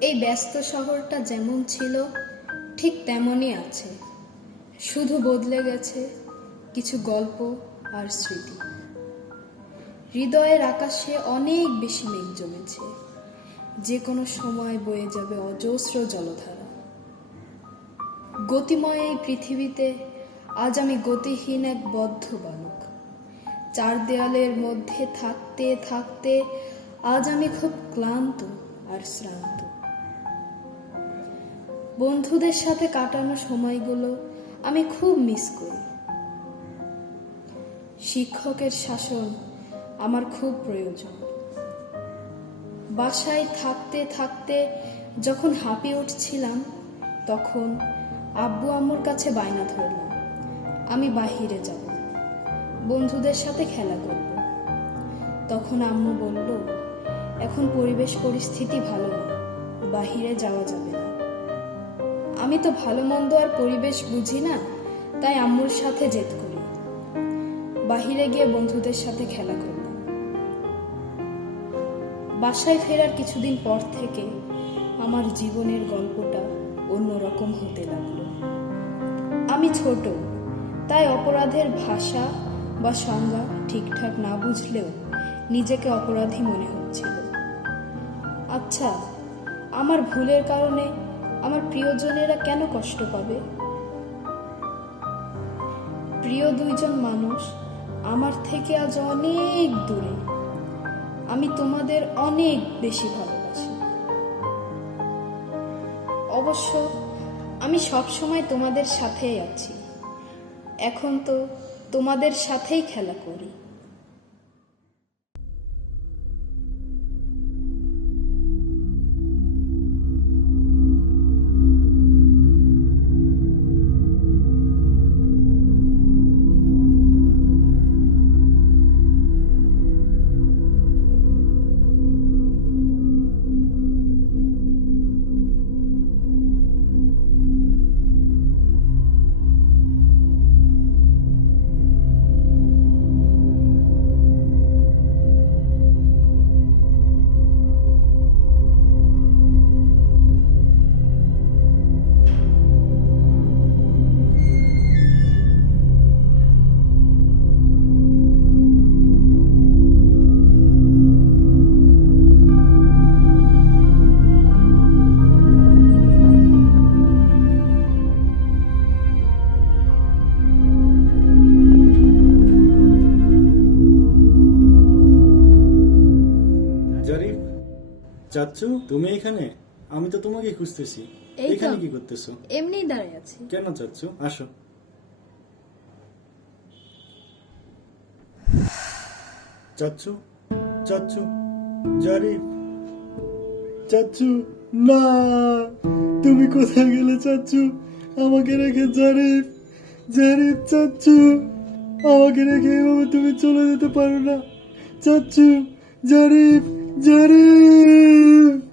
এই ব্যস্ত শহরটা যেমন ছিল, ঠিক তেমনই আছে। শুধু বদলে গেছে কিছু গল্প আর স্মৃতি। হৃদয়ের আকাশে অনেক বেশি মেঘ জমেছে। যে কোনো সময় বয়ে যাবে অজস্র জলধারা। গতিময় এই পৃথিবীতে আজ আমি গতিহীন এক বদ্ধ বালক। চার দেয়ালের মধ্যে থাকতে থাকতে আজ আমি খুব ক্লান্ত আর শ্রান্ত। বন্ধুদের সাথে কাটানো সময়গুলো আমি খুব মিস করি। শিক্ষকের শাসন আমার খুব প্রয়োজন। বাসায় থাকতে থাকতে যখন হাঁপিয়ে উঠছিলাম, তখন আব্বু আম্মুর কাছে বায়না ধরলাম আমি বাহিরে যাব, বন্ধুদের সাথে খেলা করব। তখন আম্মু বলল, এখন পরিবেশ পরিস্থিতি ভালো না, বাহিরে যাওয়া যাবে না। আমি তো ভালো মন্দ আর পরিবেশ বুঝি না, তাই আম্মুর সাথে জেদ করি। বাহিরে গিয়ে বন্ধুদের সাথে খেলা করলাম বাসায় ফেরার কিছুদিন পর থেকে আমার জীবনের গল্পটা অন্যরকম হতে লাগল। আমি ছোট, তাই অপরাধের ভাষা বা সংজ্ঞা ঠিকঠাক না বুঝলেও নিজেকে অপরাধী মনে হচ্ছিল। আচ্ছা আমার ভুলের কারণে আমার প্রিয়জনেরা কেন কষ্ট পাবে? প্রিয় দুইজন মানুষ, আমার থেকে আজ অনেক দূরে। আমি তোমাদের অনেক বেশি ভালোবাসি। অবশ্য আমি সব সময় তোমাদের সাথেই আছি। এখন তো তোমাদের সাথেই খেলা করি। চাচ্ছু? তুমি এখানে? আমি তো তোমাকে খুঁজতেছি। এই তো। এখানে কি করতেছো? এমনিই দাঁড়িয়ে আছি। কেন চাচ্ছু? আসো। চাচ্ছু? চাচ্ছু? জারিফ। চাচ্ছু? না। তুমি কোথায় গেলে চাচ্ছু? আমাকে রেখে জারিফ। জারিফ চাচ্ছু? আমাকে রেখে এভাবে তুমি চলে যেতে পারো না। চাচ্ছু? জারিফ। Jenny!